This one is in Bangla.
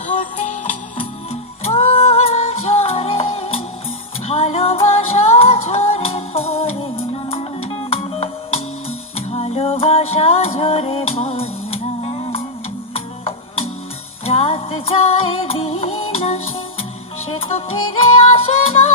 ফোটে ফুল ঝরে ভালোবাসা ঝরে পড়ে না, ভালোবাসা ঝরে পড়ে না। রাত যায় দিন আসে, সে তো ফিরে আসে না।